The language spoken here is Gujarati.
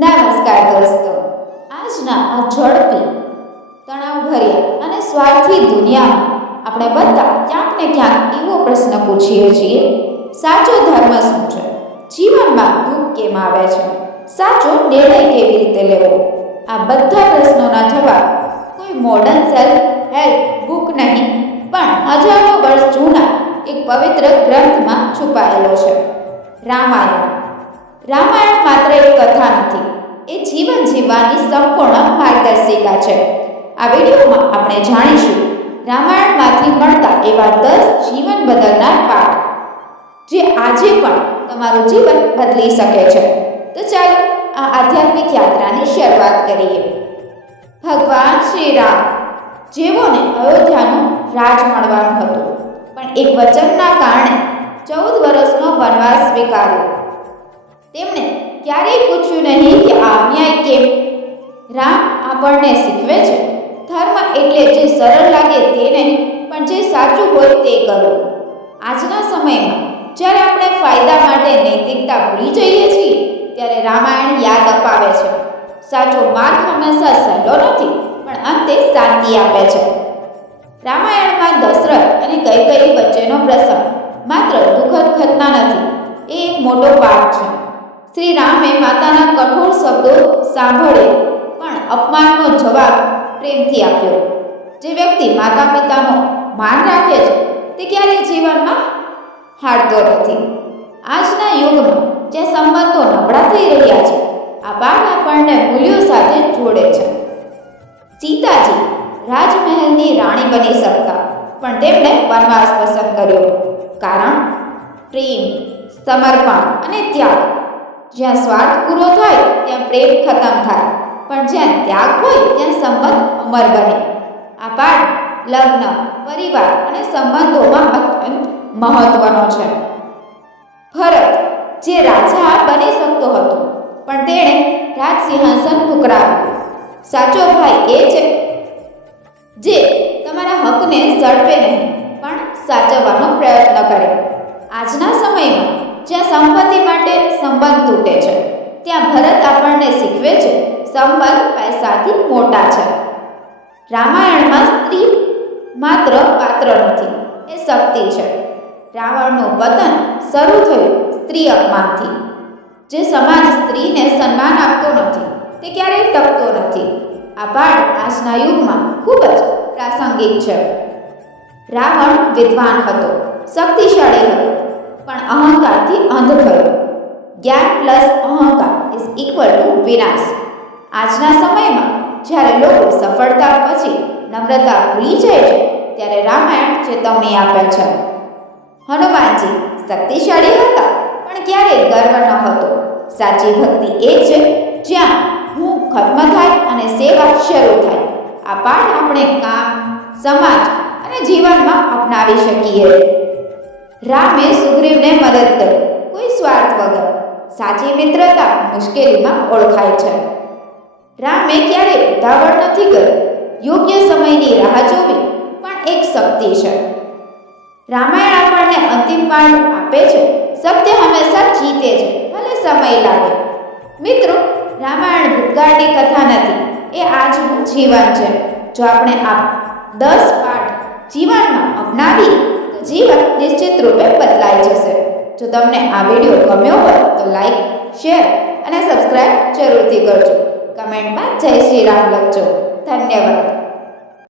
નમસ્કાર દોસ્તો. આજના આ ઝડપી તણાવભર્યા અને સ્વાર્થી દુનિયામાં આપણે બધા ક્યાંક ને ક્યાંક એવો પ્રશ્ન પૂછીએ છીએ, સાચો ધર્મ શું છે? જીવનમાં દુઃખ કેમ આવે છે? સાચો નિર્ણય કેવી રીતે લેવો? આ બધા પ્રશ્નોના જવાબ કોઈ મોડર્ન સેલ્ફ હેલ્પ બુક નહીં, પણ હજારો વર્ષ જૂના એક પવિત્ર ગ્રંથમાં છુપાયેલો છે. રામાયણ. રામાયણ માત્ર એક કથા નથી, એ જીવન જીવવાની સંપૂર્ણ માર્ગદર્શિકા છે. આ વિડીયોમાં આપણે જાણીશું, રામાયણમાંથી મળતા એવા દસ જીવન બદલનાર પાઠ, જે આજે પણ તમારું જીવન બદલી શકે છે. તો ચાલો આ આધ્યાત્મિક યાત્રાની શરૂઆત કરીએ. ભગવાન શ્રી રામ જેઓને અયોધ્યાનું રાજ મળવાનું હતું, પણ એક વચનના કારણે ચૌદ વર્ષનો વનવાસ સ્વીકાર્યો. તેમણે ક્યારેય પૂછ્યું નહીં કે આ અન્યાય કેમ? રામ આપણને શીખવે છે. ધર્મ એટલે જે સરળ લાગે તે નહીં, પણ જે સાચું હોય તે કરવું આજના સમયમાં જ્યારે આપણે ફાયદા માટે નૈતિકતા ભૂલી જઈએ છીએ, ત્યારે રામાયણ યાદ અપાવે છે. સાચો માર્ગ હંમેશા સહેલો નથી, પણ અંતે શાંતિ આપે છે. રામાયણમાં દશરથ અને કૈકેયી વચ્ચેનો પ્રસંગ માત્ર દુઃખદ ઘટના નથી, એ એક મોટો પાઠ છે. શ્રી રામે માતાના કઠોર શબ્દો સાંભળે, પણ અપમાનનો જવાબ પ્રેમથી આપ્યો. જે વ્યક્તિ માતા પિતાનો માન રાખે છે, તે ક્યારેય જીવનમાં હારતો નથી. આજના યુગમાં જે સંબંધો નબળા થઈ રહ્યા છે, આ બાળ આપણને મૂલ્યો સાથે જોડે છે. સીતાજી રાજમહેલની રાણી બની શકતા, પણ તેમણે વનવાસ પસંદ કર્યો. કારણ પ્રેમ, સમર્પણ અને ત્યાગ. જ્યાં સ્વાર્થ પૂરો થાય, ત્યાં પ્રેમ ખતમ થાય. પણ જ્યાં ત્યાગ હોય, ત્યાં સંબંધ અમર બને. આ પાઠ લગ્ન, પરિવાર અને સંબંધોમાં અત્યંત મહત્વનો છે. ભરત, જે રાજા બની શકતો હતો, પણ તેણે રાજ સિંહાસન ઠુકરાવ્યું. સાચો ભાઈ એ છે જે તમારા હકને ઝડપે નહીં, પણ સાચવવાનો પ્રયત્ન કરે. આજના સમયમાં જ્યાં સંપત્તિ માટે સંબંધ તૂટે છે. ત્યાં ભરત આપણને શીખવે છે, સંબંધ પૈસાથી મોટા છે. રામાયણમાં સ્ત્રી માત્ર પાત્ર નથી, એ શક્તિ છે. રાવણનું પતન શરૂ થયું સ્ત્રી અપમાનથી. જે સમાજ સ્ત્રીને સન્માન આપતો નથી, તે ક્યારેય ટકતો નથી. આ પાઠ આજના યુગમાં ખૂબ જ પ્રાસંગિક છે. રાવણ વિદ્વાન હતો, શક્તિશાળી હતો. પણ અહંકારથી અંધ થયો જ્ઞાન પ્લસ અહંકાર ઇઝ ઇક્વલ ટુ વિનાશ. આજના સમયમાં જ્યારે લોકો સફળતા પછી નમ્રતા ભૂલી જાય છે, ત્યારે રામાયણ ચેતવણી આપે છે. હનુમાનજી શક્તિશાળી હતા, પણ ક્યારેય ગર્વ ન હતો. સાચી ભક્તિ એ છે, જ્યાં હું ખત્મ થાય અને સેવા શરૂ થાય. આ પાઠ આપણે કામ, સમાજ અને જીવનમાં અપનાવી શકીએ. રામે સુગ્રીવને મદદ કરી. કોઈ સ્વાર્થ વગર. સાચી મિત્રતા મુશ્કેલીમાં ઓળખાય છે. રામે ક્યારેય ઉતાવળ નથી કરી. યોગ્ય સમયની રાહ જોવી પણ એક શક્તિ છે. રામાયણ આપણને અંતિમ માર્ગ આપે છે. સત્ય હંમેશા જીતે છે. ભલે સમય લાગે. મિત્રો, રામાયણ ભૂતકાળની કથા નથી. એ આજનું જીવન છે. જો આપણે આ દસ પાઠ જીવનમાં અપનાવી તો જીવન નિશ્ચિત રૂપે બદલાઈ જશે. જો તમને આ વીડિયો ગમ્યો હોય તો લાઈક, શેર અને સબસ્ક્રાઈબ જરૂરથી કરજો. કમેન્ટમાં જય શ્રી રામ લખજો. ધન્યવાદ.